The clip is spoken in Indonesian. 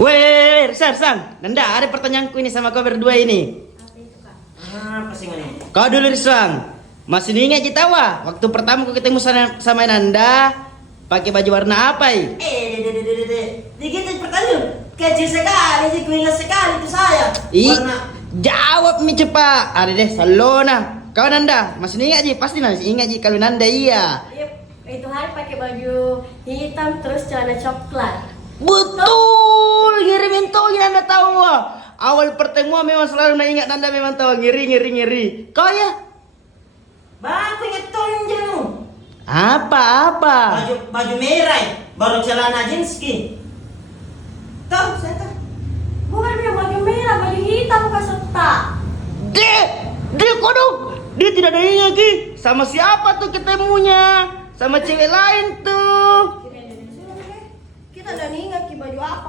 Weh, Rizwan, Nanda, ada pertanyaanku ini sama kau berdua ini. Apa sih ini? Kau dulu Rizwan, masih ingat Jitawa? Waktu pertama kau ketemu sama Nanda, pakai baju warna apa? Dikit pertanyaan. Kecil sekali sih, ku ingat sekali itu saya. Warna. Jawab mi cepat. Ada deh, Salona. Kau Nanda, masih ingat Ji? Pasti masih ingat Ji kalau Nanda iya. Iya, itu hari pakai baju hitam terus celana coklat. Betul, ngirimin tahu Nanda tahu. Awal pertemuan memang selalu ingat Nanda memang tahu ngiri. Kau ya? Bang, aku ingat tonjol. Apa? Baju merah, baru celana jeans ki. Tahu saya tahu. Bukan punya baju merah, baju hitam peserta. Dia kodok. Dia tidak ada ingat Ki. Sama siapa tuh ketemunya? Sama cewek lain tuh.